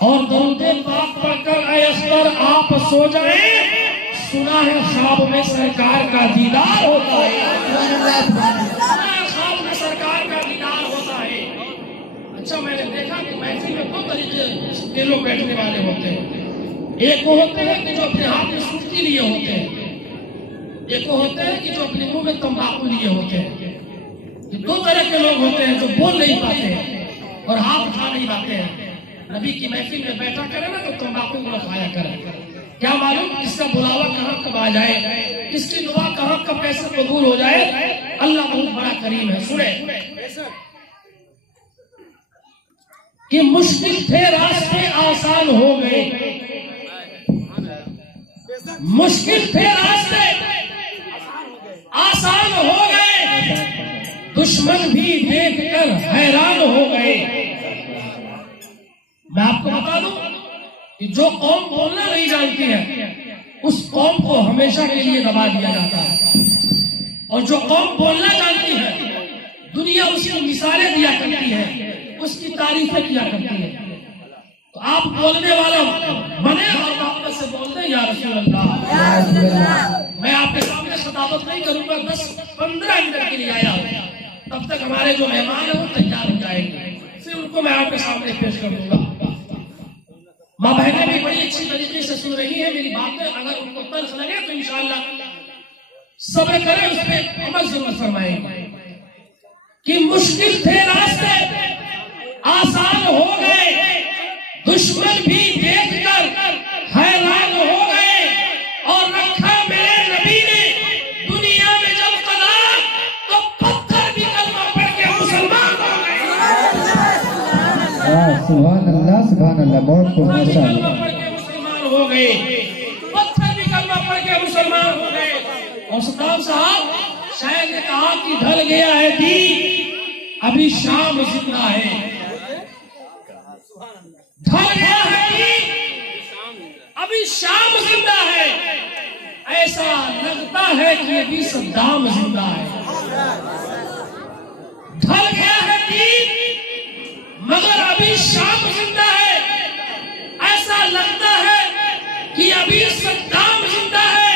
اور درود پاک پڑھ کر اے اختر آپ سو جائیں، سنا ہے خواب میں سرکار کا دیدار ہوتا ہے، خواب میں سرکار کا دیدار ہوتا ہے۔ اچھا میں نے دیکھا کہ محفل میں دو طریقے کے لوگ بیٹھنے والے ہوتے ہیں، ایک وہ ہوتے ہیں کہ جو اپنے ہاتھ میں سرخی لیے ہوتے ہیں، ایک وہ ہوتے ہیں کہ جو اپنے منہ میں تمباکو لیے ہوتے ہیں۔ یہ دو طرح کے لوگ ہوتے ہیں جو بول نہیں پاتے ہیں اور ہاتھ اٹھا نہیں پاتے ہیں۔ نبی کی محفل میں بیٹھا کرے نا تو تمباکو کو کھایا کرے، کیا معلوم کس کا بلاوا کہاں کب آ جائے، کس کی دعا کہاں کب کیسے قبول ہو جائے۔ اللہ بہت بڑا کریم ہے۔ سنیں کہ مشکل تھے راستے آسان ہو گئے، مشکل تھے راستے آسان ہو گئے، دشمن بھی دیکھ کر حیران ہو گئے۔ میں آپ کو بتا دوں کہ جو قوم بولنا نہیں جانتی ہے اس قوم کو ہمیشہ کے لیے دبا دیا جاتا ہے، اور جو قوم بولنا جانتی ہے دنیا اس کی مثالیں دیا کرتی ہے، اس کی تعریفیں کیا کرتی ہے۔ تو آپ بولنے والا بنے اور واپس سے بول دیں یا رسول اللہ۔ میں آپ کے سامنے خطابت نہیں کروں گا، 10-15 منٹ کے لیے آیا، تب تک ہمارے جو مہمان ہیں وہ تیار ہو جائیں گے، پھر ان کو میں آپ کے سامنے پیش کر دوں گا۔ ماں بہنیں بھی بڑی اچھی طریقے سے سن رہی ہیں میری باتیں، اگر ان کو تلخ لگے تو انشاءاللہ صبر کریں، اس پہ عمل ضرور فرمائیں کہ مشکل تھے راستے آسان ہو گئے، دشمن بھی دیکھ کر حیران ہو گئے، اور رکھا میرے نبی نے دنیا میں جب قدم تو پتھر بھی کلمہ پڑھ کے مسلمان ہو گئے۔ سبحان اللہ سبحان اللہ، بہت خوب، ماشاء اللہ۔ کلمہ پڑھ کے مسلمان ہو گئے، پتھر بھی کلمہ پڑھ کے مسلمان ہو گئے۔ اور صدام صاحب شاید نے کہا کہ ڈھل گیا ہے دین، ابھی شام زندہ ہے، ڈھل گیا ہے دین، ابھی شام زندہ ہے، ایسا لگتا ہے کہ ابھی صدام زندہ ہے۔ ڈھل گیا ہے دین مگر ابھی شام زندہ ہے، ایسا لگتا ہے کہ ابھی صدام زندہ ہے،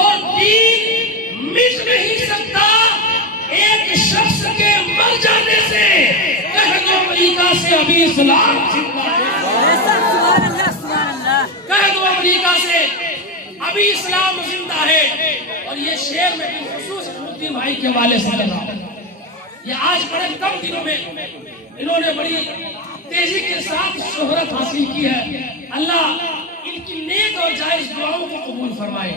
اور دین مٹ نہیں سکتا ایک شخص کے مر جانے سے۔ کہہ دو امریکہ سے ابھی اسلام زندہ ہے، کہہ دو امریکہ سے ابھی اسلام زندہ ہے۔ اور یہ شعر میں خصوص الدین بھائی کے والے سے لگا، یہ آج بڑے کم دنوں میں انہوں نے بڑی تیزی کے ساتھ شہرت حاصل کی ہے۔ اللہ ان کی نیک اور جائز دعاؤں کو قبول فرمائے،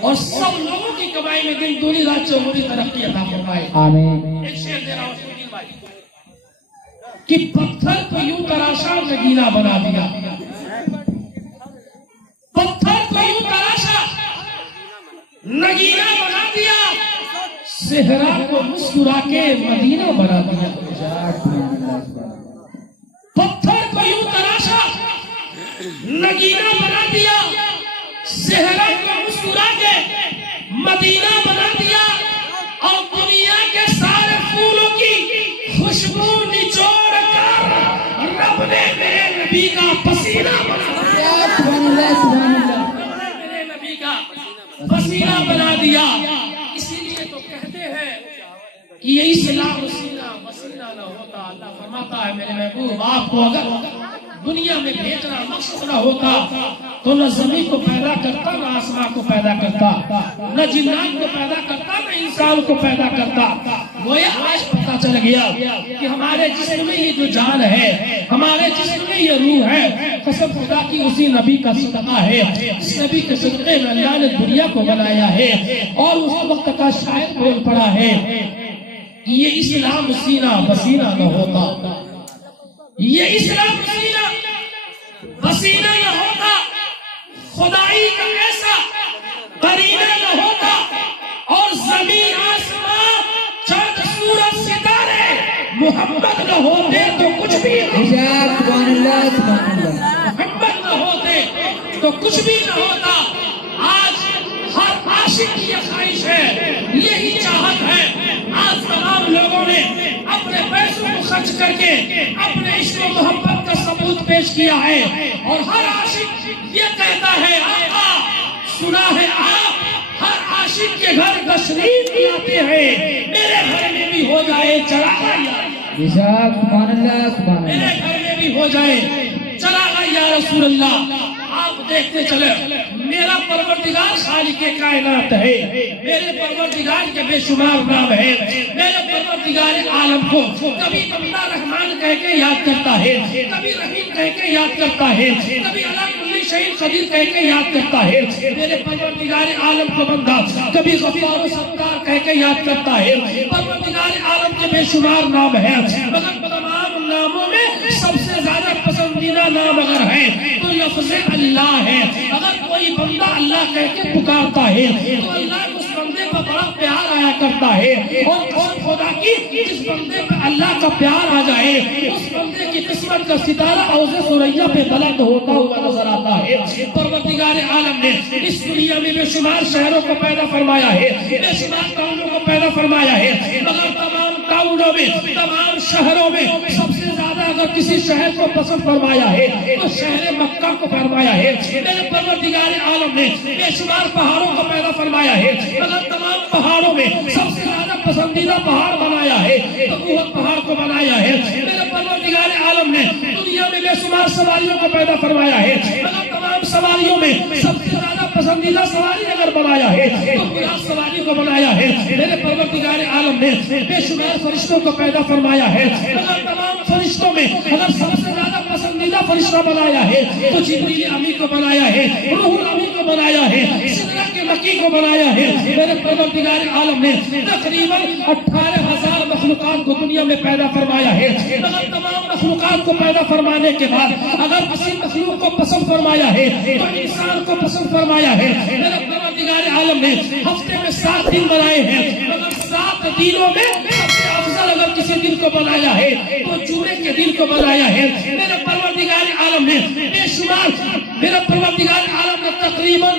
اور سب لوگوں کی کمائی میں دن دونی رات چوگنی ترقی عطا فرمائے۔ آمین۔ ایک شعر دے رہا ہوں الدین بھائی کہ پتھر کو یوں تراشا نگینا بنا دیا، پتھر کو یوں تراشا نگینا بنا دیا، صحرا کو مسکرا کے مدینہ بنا دیا۔ پتھر کو یوں تراشا نگینا بنا دیا، صحرا کو مسکرا کے مدینہ بنا دیا، اور دنیا کے سارے پھولوں کی خوشبو نچوڑ کر رب نے میرے نبی کا پسینہ بنا دیا، میرے نبی کا پسینہ بنا دیا۔ اسی لیے تو کہتے ہیں کہ یہ اسلام سینہ مسینہ نہ ہوتا۔ اللہ فرماتا ہے میرے محبوب آپ کو اگر دنیا میں بھیجنا مقصد نہ ہوتا تو نہ زمین کو پیدا کرتا، نہ آسمان کو پیدا کرتا، نہ جنات کو پیدا کرتا، نہ انسان کو پیدا کرتا۔ وہ آج پتہ چل گیا کہ ہمارے جسم میں یہ جو جان ہے، ہمارے جسم میں یہ روح ہے، قسم خدا کی اسی نبی کا صدقہ ہے۔ اس نبی کے صدقے میں اللہ نے دنیا کو بنایا ہے، اور اس وقت کا شاعر بول پڑا ہے کہ یہ اسلام سینہ بسینہ نہ ہوتا، یہ اسلام سینہ بسینہ نہ ہوتا، خدائی کا ایسا قرینہ نہ ہوتا، اور زمین آسمان چاند سورج ستارے محمد نہ ہوتے تو کچھ بھی نہ ہوتا، محمد نہ ہوتے تو کچھ بھی نہ ہوتا۔ آج ہر عاشق کی یہ خواہش ہے، یہی چاہت ہے، آج تمام لوگوں نے اپنے پیسوں کو سچ کر کے اپنے عشق و محبت کا ثبوت پیش کیا ہے، اور ہر عاشق یہ کہتا ہے آقا سنا ہے آپ ہر عاشق کے گھر تشریف لاتے ہیں، میرے گھر میں بھی ہو جائے چراغ، سبحان اللہ سبحان میرے اللہ. گھر میں بھی ہو جائے چراغ یا رسول اللہ. آپ دیکھتے چلے میرا پروردگار خالق کائنات ہے، میرے پروردگار کے بے شمار نام ہے، میرے پروردگار عالم کو کبھی بندہ رحمان کہہ کے یاد کرتا ہے، کبھی رحیم کہہ کے یاد کرتا ہے، کبھی اللہ کل شیء قدیر کہہ کے یاد کرتا ہے. میرے پروردگار عالم کو بندہ کبھی غفار و ستار کہہ کے یاد کرتا ہے. پروردگار عالم کے بے شمار نام ہے، مگر تمام ناموں میں سب سے زیادہ پسندیدہ نام اگر ہے تو لفظ اللہ ہے. اگر کوئی بندہ اللہ کہہ کے پکارتا ہے تو اللہ اس بندے کو بڑا پیار آیا کرتا ہے، اور خدا کی جس بندے پہ اللہ کا پیار آ جائے اس بندے کی قسمت کا ستارہ اوز ثریا پہ بلند ہوتا ہوا نظر آتا ہے. پروردگار عالم نے اس دنیا میں بے شمار شہروں کو پیدا فرمایا ہے، بے شمار ٹاؤنوں کو پیدا فرمایا ہے، مگر تمام ٹاؤنوں میں تمام شہروں میں سب سے زیادہ اگر کسی شہر کو پسند فرمایا ہے تو شہر مکہ کو فرمایا ہے. میرے پروردگار عالم نے بے شمار پہاڑوں کو پیدا فرمایا ہے، مگر تمام پہاڑوں میں سب سے زیادہ پسندیدہ پہاڑ بنایا ہے تو احد پہاڑ کو بنایا ہے. میرے پروردگار عالم نے دنیا میں بے شمار سواریوں کو پیدا فرمایا ہے، مگر تمام سواریوں میں سب سے زیادہ پسندیدہ سواری اگر بنایا ہے تو قیاس سواری کو بنایا ہے. میرے پروردگار عالم نے بے شمار فرشتوں کو پیدا فرمایا ہے، مگر تمام فرشتوں میں اگر سب سے زیادہ پسندیدہ فرشتہ بنایا ہے تو جبریل امی کو بنایا ہے، روح الامی کو بنایا ہے، سدرہ کے مکی کو بنایا ہے. میرے پروردگار عالم نے تقریباً 18,000 مخلوقات کو دنیا میں پیدا فرمایا ہے، مگر تمام مخلوقات کو پیدا فرمانے کے بعد اگر کسی مخلوق کو پسند فرمایا ہے تو انسان کو پسند فرمایا ہے. میرے پروردگار عالم نے ہفتے میں 7 دن بنائے ہیں، مگر 7 دنوں میں سب سے افضل اگر کسی دن کو بنایا ہے تو جمعے کے دن کو بنایا ہے. میرے پروردگار عالم نے بے شمار میرا پروردگار عالم نے تقریباً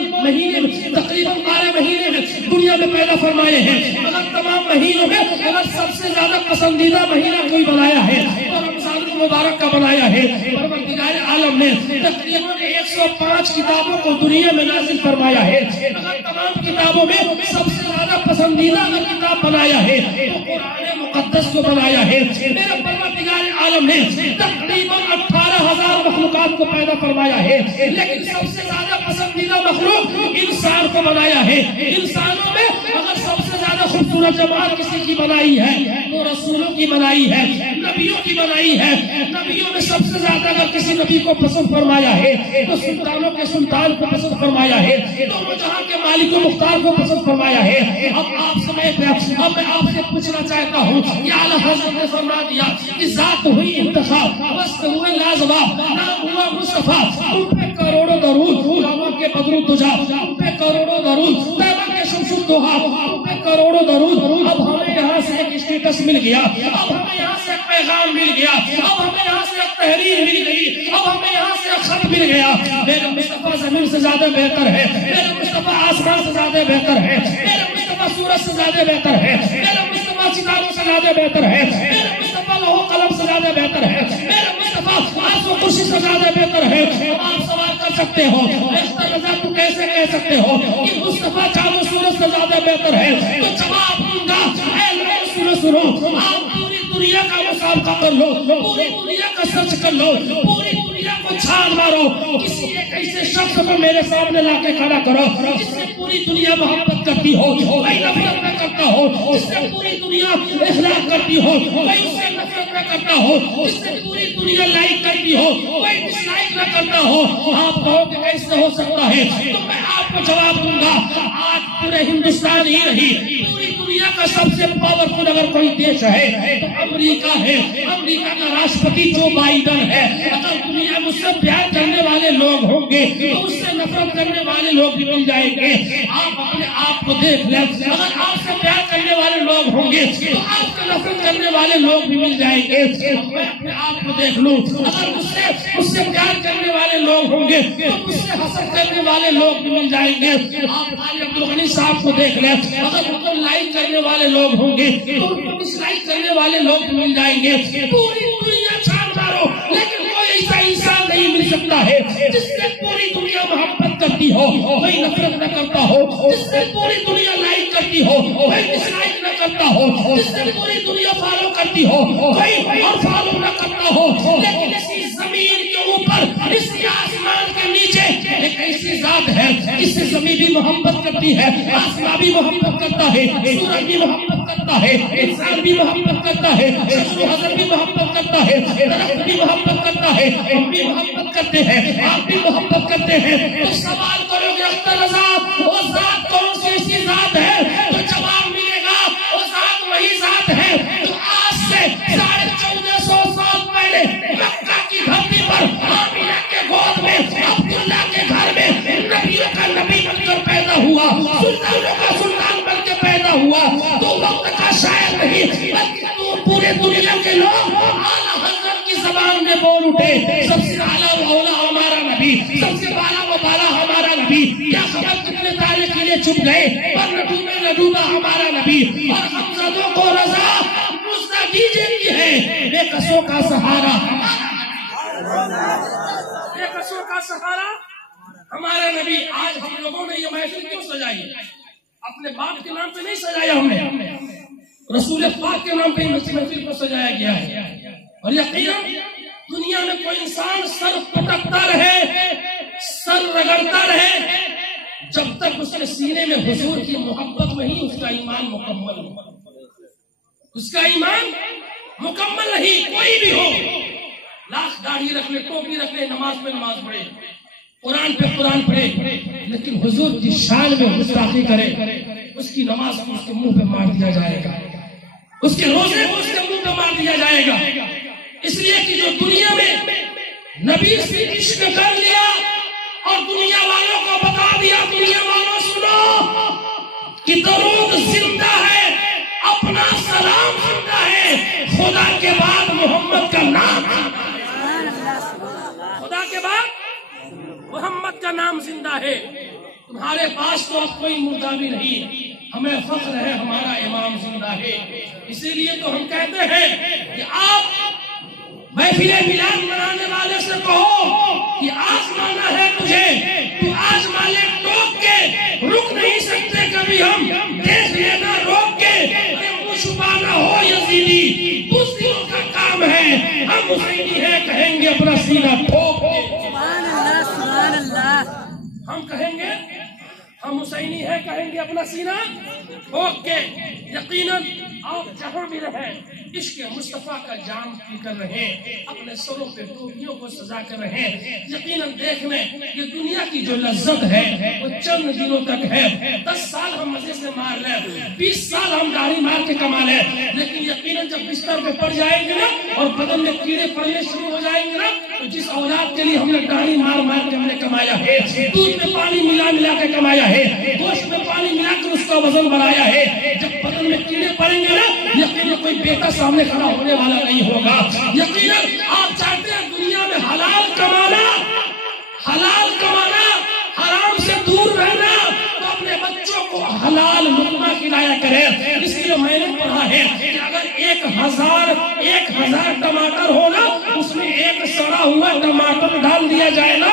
12 مہینے میں دنیا میں پیدا فرمائے ہیں، مگر تمام مہینوں میں اگر سب سے زیادہ پسندیدہ مہینہ کوئی بنایا ہے تو رمضان المبارک کا بنایا ہے. پروردگار عالم نے تقریباً 105 کتابوں کو دنیا میں نازل فرمایا ہے، مگر تمام کتابوں میں سب سے زیادہ پسندیدہ اگر کتاب بنایا ہے تو قرآن مقدس کو بنایا ہے. میرے پروردگار عالم نے تقریباً 18,000 مخلوقات کو پیدا فرمایا ہے، لیکن سب سے زیادہ پسندیدہ مخلوق انسان کو بنایا ہے. انسانوں میں اگر سب سے زیادہ خوبصورت جماعت کسی کی بنائی ہے وہ رسولوں کی بنائی ہے، نبیوں کی بنائی ہے. نبیوں میں سب سے زیادہ اگر کسی نبی کو پسند فرمایا ہے تو سلطانوں کے سلطان کو پسند فرمایا ہے، تو جہاں کے مالک و مختار کو پسند فرمایا ہے. اب آپ سمے پہ اب میں آپ سے پوچھنا چاہتا ہوں کہ اعلیٰ حضرت نے فرما دیا کہ ذات ہوئی انتخاب، وسط ہوئے لاجواب، نام ہوا مصطفیٰ، تم پہ کروڑوں درود، راما کے بدر الدجا، تم پہ کروڑوں درود، طیبہ کے شمس الضحیٰ، تم پہ کروڑوں درود. اب ہمیں یہاں سے ایک اسٹیٹس مل گیا، اب ہمیں یہاں سے ایک پیغام مل گیا، اب ہمیں یہاں سے ایک تحریر مل گئی، اب ہمیں یہاں سے ایک خط مل گیا. میرا مصطفیٰ زمین سے زیادہ بہتر ہے، میرا مصطفیٰ آسمان سے زیادہ بہتر ہے، میرا مصطفیٰ سورج سے زیادہ بہتر ہے، میرا مصطفیٰ ستاروں سے زیادہ بہتر ہے، میرا مصطفیٰ لوح و قلم سے زیادہ بہتر ہے، میرا مصطفیٰ عرش و کرسی سے زیادہ بہتر ہے. آپ سوال کر سکتے ہو تو کیسے کہہ سکتے ہو کہ مصطفیٰ چاروں سورج سے زیادہ بہتر ہے؟ تو جواب دوں گا، اے لوگ سنو، آپ پوری دنیا کا مسابقہ کر لو، پوری دنیا کا سرچ کر لو، پوری دنیا کو چھان مارو، کسی ایک ایسے شخص کو میرے سامنے لا کے کھڑا کرو جس سے پوری دنیا محبت کرتی ہو، میں نفرت میں کرتا ہوں، جس سے پوری دنیا اخلاق کرتی ہو، میں اس سے نفرت میں کرتا ہوں، جس سے پوری دنیا لائک کرتی ہو، میں ڈس لائک میں کرتا ہوں. آپ کہو کہ کیسے ہو سکتا ہے؟ تو میں آپ کو جواب دوں گا، آج پورے ہندوستان ہی نہیں، پوری دنیا کا سب سے پاورفل اگر کوئی دیش ہے تو امریکہ ہے. امریکہ کا راشٹرپتی جو بائیڈن ہے. اگر دنیا مجھ سے پیار کرنے والے لوگ ہوں گے تو اس سے نفرت کرنے والے لوگ بھی مل جائیں گے. آپ اپنے آپ کو دیکھ لیں، اگر آپ سے پیار کرنے والے لوگ ہوں گے تو آپ سے نفرت کرنے والے لوگ بھی مل جائیں گے. میں اپنے آپ کو دیکھ لوں, اگر مجھ سے پیار کرنے والے لوگ ہوں گے تو مجھ سے حسد کرنے والے لوگ بھی مل جائیں گے. آپ علی عبدالغنی صاحب کو دیکھ لیں, اگر ان کو لائک کرنے والے لوگ ہوں گے تو ان کو ڈس لائک کرنے والے لوگ بھی مل جائیں گے. پوری دنیا چھان مارو لیکن کوئی ایسا انسان نہیں مل سکتا ہے جس سے پوری دنیا محبت کرتی ہو, کوئی نفرت نہ کرتا ہو, جس سے پوری دنیا لائک کرتی ہو, کوئی ڈس لائک نہ کرتا ہو, جس سے پوری دنیا فالو کرتی ہو, کوئی اور فالو نہ کرتا ہو. لیکن اسی زمین کے اوپر, اس آسمان کے نیچے ایک ایسی ذات ہے جس سے زمین بھی محبت کرتی ہے, آسمان بھی محبت کرتا ہے, سورج بھی محبت کرتا ہے, انسان بھی محبت کرتا ہے, شجر و حجر بھی محبت کرتا ہے, درخت بھی محبت کرتا ہے, ہم بھی محبت کرتے ہیں, آپ بھی محبت کرتے ہیں. تو سوال کرو گے اختر رضا وہ ذات کون سی ایسی ذات ہے, تو جواب ملے گا وہ ذات وہی ذات ہے جو آج سے 1450 سال پہلے مکہ کی دھرتی پر آمینہ کے گود میں عبداللہ کے گھر میں نبیوں کا نبی بن کر پیدا ہوا, سلطانوں کا سلطان بن کے پیدا ہوا. تو وقت کا شاعر نہیں بلکہ تو پورے دنیا کے لوگ اعلیٰ حضرت کی زبان میں بول اٹھے, سب سے اعلیٰ و اولیٰ ہمارا نبی, سب سے بالا و بالا ہمارا نبی. کیا خبر کتنے تارے کے لیے چھپ گئے پر نبی میں نڈوبا ہمارا نبی. اور ہم زدوں کو رضا مستقیجی ہے بے قصوں کا سہارا, بے قصوں کا سہارا ہمارا نبی. آج ہم لوگوں نے یہ محفل کیوں سجائی ہے؟ اپنے باپ کے نام پہ نہیں سجایا ہم نے, رسول پاک کے نام پہ محفل کو سجایا گیا ہے. اور یقیناً دنیا میں کوئی انسان سر پٹکتا رہے, سر رگڑتا رہے, جب تک اس کے سینے میں حضور کی محبت نہیں اس کا ایمان مکمل ہو, اس کا ایمان مکمل نہیں. کوئی بھی ہو, لاکھ داڑھی رکھ لے, ٹوپی رکھ لے, نماز پہ نماز پڑھے, قرآن پہ قرآن پڑھے, لیکن حضور کی شان میں گستاخی کرے, اس کی نماز کو اس کے منہ پہ مار دیا جائے گا, اس کے روزے کو اس کے منہ پہ مار دیا جائے گا. اس لیے کہ جو دنیا میں نبی سے عشق کر لیا اور دنیا والوں کو بتا دیا, دنیا والوں سنو کہ درود زندہ ہے, اپنا سلام زندہ ہے, خدا کے بعد محمد کا نام, خدا کے بعد محمد کا نام زندہ ہے. تمہارے پاس تو اب کوئی مردہ بھی نہیں, ہمیں فخر ہے ہمارا امام زندہ ہے. اسی لیے تو ہم کہتے ہیں کہ آپ محفل میلاد منانے والے سے کہو کہ آزمانا ہے تجھے, تو آزما لے ٹوک کے, رک نہیں سکتے کبھی ہم, دیکھ لینا روک کے, منہ چھپانا ہو یزیدی بزدلوں کا کام ہے, ہم حسینی ہے کہیں گے اپنا سینہ ٹھوک کے. سبحان اللہ سبحان اللہ. ہم کہیں گے ہم حسینی ہے کہیں گے اپنا سینہ ٹھوک کے. یقیناً آپ جہاں بھی رہیں عشق مصطفیٰ کا جام پی کر رہے, اپنے سروں پہ ٹوپیوں کو سجا کر رہے. یقیناً دیکھ لیں کہ دنیا کی جو لذت ہے وہ چند دنوں تک ہے. 10 سال ہم مزے سے مار لیں, 20 سال ہم داڑھی مار کے کما لیں, لیکن یقیناً جب بستر پہ پڑ جائیں گے نا اور بدن میں کیڑے پڑنے شروع ہو جائیں گے نا, تو جس اولاد کے لیے ہم نے داڑھی مار مار کے ہم نے کمایا ہے, دودھ میں پانی ملا ملا کے کمایا ہے, گوشت میں پانی ملا کر اس کا وزن بڑھایا ہے, جب بدن میں کیڑے پڑیں گے نا یقیناً کوئی بیٹا سامنے کھڑا ہونے والا نہیں ہوگا. یقیناً آپ چاہتے ہیں دنیا میں حلال کمانا, حرام سے دور رہنا, تو اپنے بچوں کو حلال لقمہ کھلایا کرے. اس لیے میں نے پڑھا ہے کہ اگر 1000 ٹماٹر ہو نا, اس میں ایک سڑا ہوا ٹماٹر ڈال دیا جائے نا,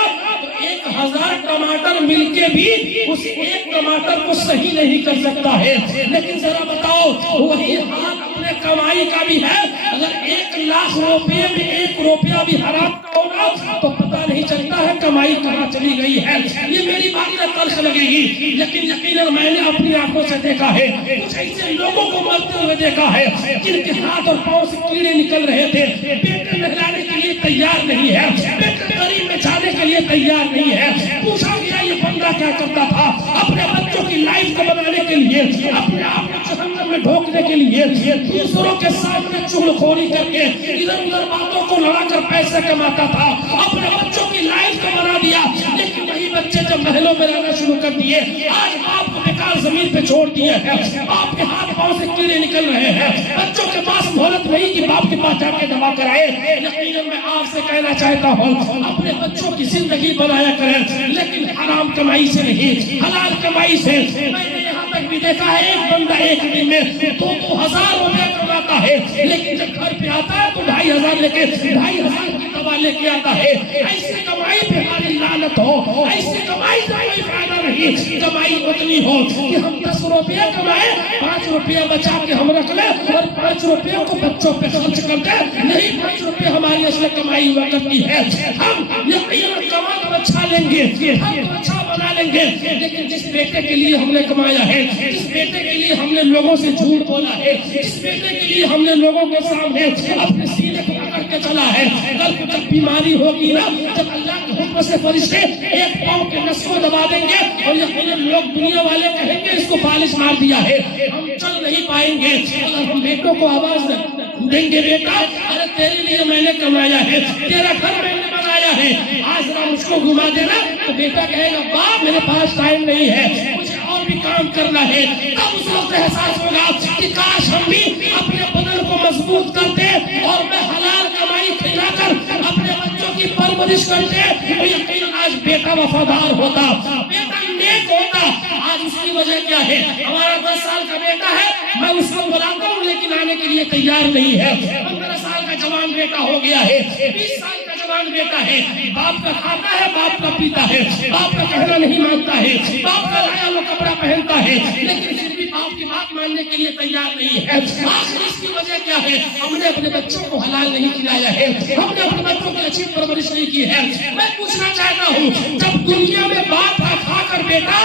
1000 ٹماٹر مل کے بھی اس ایک ٹماٹر کو صحیح نہیں کر سکتا ہے. لیکن ذرا بتاؤ وہی حال اپنے کمائی کا بھی ہے, اگر 1 لاکھ روپے میں 1 روپیہ بھی حرام کا ہوگا تو پتہ نہیں چلتا ہے کمائی کہاں چلی گئی ہے. یہ میری بات میں تلخ لگے گی, لیکن یقیناً میں نے اپنی آنکھوں سے دیکھا ہے, کچھ ایسے لوگوں کو مرتے ہوئے دیکھا ہے جن کے ہاتھ اور پاؤں سے کیڑے نکل رہے تھے, بیٹے نہلانے کے لیے تیار نہیں ہے, بیٹے قریب میں جانے کے لیے تیار نہیں ہے. پوچھا گیا یہ بندہ کیا کرتا تھا, اپنے بچوں کی لائف کو بنانے کے لیے, اپنے آپ کو جہنم میں ڈھونکنے کے لیے, دوسروں کے سامنے چغلخوری کر کے ادھر ادھر باتوں کو لڑا کر پیسے کماتا تھا, اپنے بچوں کی لائف کو بنا دیا. لیکن وہی بچے جب محلوں میں رہنا شروع کر دیے, آج باپ بیکار زمین پہ چھوڑ دیے ہیں، باپ کے ہاتھ پاؤں سے کیڑے نکل رہے ہیں، بچوں کے پاس مہلت نہیں کہ باپ کے پاس جا کے دوا کرائے۔ یقیناً میں آپ سے کہنا چاہتا ہوں اپنے بچوں کی زندگی بنایا کریں، لیکن حرام کمائی سے نہیں، حلال کمائی سے۔ میں نے یہاں تک بھی دیکھا ہے ایک بندہ ایک دن میں 2,000 روپے کماتا ہے، لیکن جب گھر پہ آتا ہے تو 2,500 لے کے 2,500 کی دوا لے کے آتا ہے۔ ایسے کمائی پہ ہماری لعنت ہو، ایسے کمائی سے کوئی فائدہ نہیں۔ کمائی اتنی ہو کہ ہم 10 روپیہ کمائے، 5 روپیہ بچا کے ہم رکھ لیں اور 5 روپیہ کو بچوں پہ خرچ کر دیں۔ نہیں، 5 روپیہ ہماری اصل کمائی ہوا کرتی ہے۔ ہم یقیناً کما کر اچھا لیں گے، ہم اچھا بنا لیں گے، لیکن جس بیٹے کے لیے ہم نے کمایا ہے، جس بیٹے کے لیے ہم نے لوگوں سے جھوٹ بولا ہے، جس بیٹے کے لیے ہم نے لوگوں کے سامنے اپنے سینے کو پکڑ کے چلا ہے، کل کو جب بیماری ہوگی نا، جب اللہ کے حکم سے فرشتے ایک پاؤں کے نس کو دبا دیں گے اور یقیناً لوگ دنیا والے کہیں گے اس کو پالش مار دیا ہے، ہم چل نہیں پائیں گے۔ اگر ہم بیٹوں کو آواز دیں گے بیٹا ارے تیرے لیے میں نے کمایا ہے، تیرا گھر میں نے بنایا ہے، آج ذرا مجھ کو گھما دینا، تو بیٹا کہے گا باپ میرے پاس ٹائم نہیں ہے، مجھے اور بھی کام کرنا ہے۔ تب اس وقت احساس ہوگا کہ کاش ہم بھی اپنے بدن کو مضبوط کرتے اور میں حلال کمائی کھلا کر اپنے بچوں کی پرورش کرتے، تو یقیناً آج بیٹا وفادار ہوتا، بیٹا نیک ہوتا۔ آج اس کی وجہ کیا ہے؟ ہمارا 10 سال کا بیٹا ہے، میں اس کو بلاتا ہوں لیکن آنے کے لیے تیار نہیں ہے۔ 15 سال کا جوان بیٹا ہو گیا ہے، 20 سال کا جوان بیٹا ہے، باپ کا کھاتا ہے، باپ کا پیتا ہے، باپ کا کہنا نہیں مانتا ہے، باپ کا لایا وہ کپڑا پہنتا ہے، لیکن پھر بھی باپ کی بات ماننے کے لیے تیار نہیں ہے۔ آخر اس کی وجہ کیا ہے؟ ہم نے اپنے بچوں کو حلال نہیں کھلایا ہے، ہم نے اپنے بچوں کی اچھی پرورش نہیں کی ہے۔ میں پوچھنا چاہتا ہوں جب دنیا میں باپ کا کھا کر بیٹا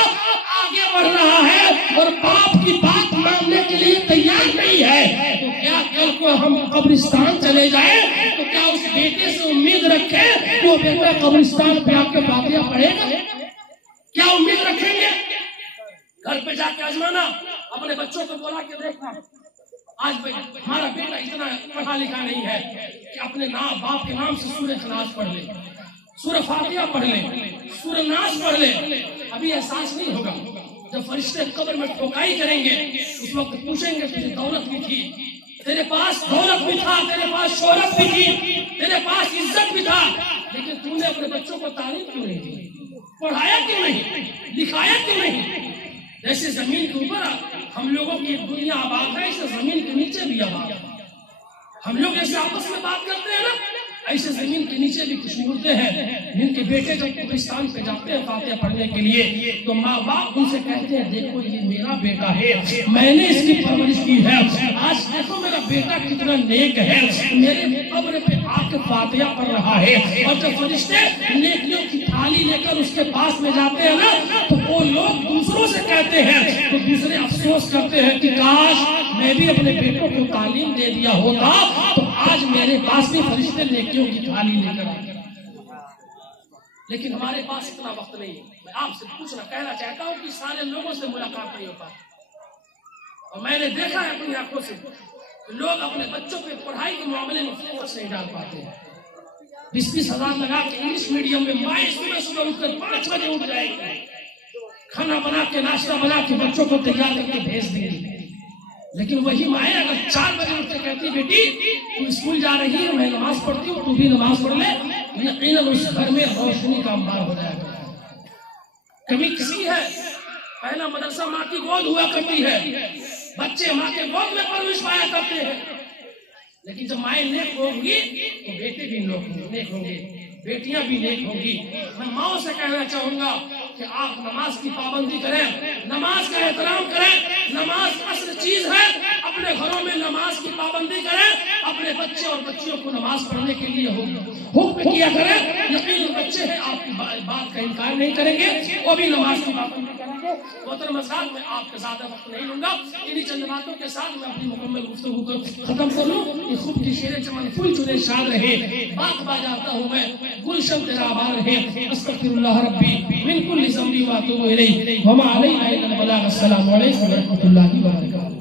آگے بڑھ رہا ہے اور باپ کی بات ماننے کے لیے تیار نہیں ہے، تو کیا کل کو ہم قبرستان چلے جائیں تو کیا اس بیٹے سے امید رکھیں کہ وہ بیٹا قبرستان پہ آپ کے فاتحہ پڑھے گا؟ کیا امید رکھیں گے؟ گھر پہ جا کے آزمانا، اپنے بچوں کو بولا کے دیکھنا، آج ہمارا بیٹا اتنا پڑھا لکھا نہیں ہے کہ اپنے نام باپ کے نام سے سورہ اخلاص پڑھ لے، سورہ فاتحہ پڑھ لے، سورہ ناس پڑھ لے۔ ابھی احساس نہیں ہوگا، جب فرشتے قبر میں ٹھوکائی کریں گے اس وقت پوچھیں گے تجھے دولت بھی تھی، تیرے پاس دولت بھی تھا، تیرے پاس شہرت بھی تھی، تیرے پاس عزت بھی تھا، لیکن تم نے اپنے بچوں کو تعلیم کیوں نہیں دی، پڑھایا کیوں نہیں، لکھایا کیوں نہیں؟ جیسے زمین کے اوپر ہم لوگوں کی دنیا آباد ہے، ایسے زمین کے نیچے بھی آباد ہے۔ ہم لوگ ایسے آپس میں بات کرتے ہیں نا، ایسے زمین کے نیچے بھی کچھ مردے ہیں جن کے بیٹے جب قبرستان پہ جاتے ہیں فاتحہ پڑھنے کے لیے تو ماں باپ ان سے کہتے ہیں دیکھو یہ میرا بیٹا ہے، میں نے اس کی پرورش کی ہے، آج دیکھو میرا بیٹا کتنا نیک ہے، میرے قبر پہ آ کے فاتحہ پڑھ رہا ہے۔ اور جب فرشتے نیکیوں کی تھالی لے کر اس کے پاس میں جاتے ہیں نا تو وہ لوگ دوسروں سے کہتے ہیں تو دوسرے افسوس کرتے ہیں کہ کاش میں بھی اپنے بیٹوں کو تعلیم دے دیا ہوتا تو آج میرے پاس بھی فرشتے نیکیوں کی تھالی لے کر آتے۔ لیکن ہمارے پاس اتنا وقت نہیں ہے۔ میں آپ سے پوچھنا کہنا چاہتا ہوں کہ سارے لوگوں سے ملاقات نہیں ہو پاتی، اور میں نے دیکھا ہے اپنی آنکھوں سے لوگ اپنے بچوں پہ پڑھائی کے معاملے میں فوکس نہیں ڈال پاتے ہیں۔ 20-20 ہزار لگا کے انگلش میڈیم میں مائیں صبح اٹھ کر 5 بجے اٹھ جائے گی، کھانا بنا کے ناشتہ بنا کے بچوں کو تیار کر کے بھیج دیں گی، لیکن وہی مائیں اگر 4 بجے اٹھ کے کہتی بیٹی تو اسکول جا رہی ہے، میں نماز پڑھتی ہوں تو بھی نماز پڑھ لے، یقیناً اس گھر میں روشنی کا انبار ہو جائے گا۔ کبھی کسی ہے پہلا مدرسہ ماں کی گود ہوا کرتی ہے، بچے ماں کے گود میں پرورش پایا کرتے ہیں، لیکن جب مائیں نیک ہوں گی تو بیٹے بھی نیک ہوں گے، بیٹیاں بھی نیک ہوں گی۔ میں ماں سے کہنا چاہوں گا کہ آپ نماز کی پابندی کریں، نماز کا احترام کریں، نماز اصل چیز ہے، اپنے گھروں میں نماز کی پابندی کریں، اپنے بچے اور بچیوں کو نماز پڑھنے کے لیے حکم کیا کریں۔ یقیناً بچے ہیں آپ کی بات کا انکار نہیں کریں گے، وہ بھی نماز کی پابندی کریں گے۔ محترم حضرات میں آپ کا زیادہ وقت نہیں لوں گا، انہی چند باتوں کے ساتھ میں اپنی مکمل گفتگو کو ختم کر لوں۔ یہ خود کی شیر چمن پھول چنے شاد رہے، بات جاتا ہوں میں گلشن تیرا آباد رہے، استغفر اللہ ربی من کل ذنب واتوب الیہ وما علینا الا البلاغ۔ السلام علیکم ورحمۃ اللہ وبرکاتہ۔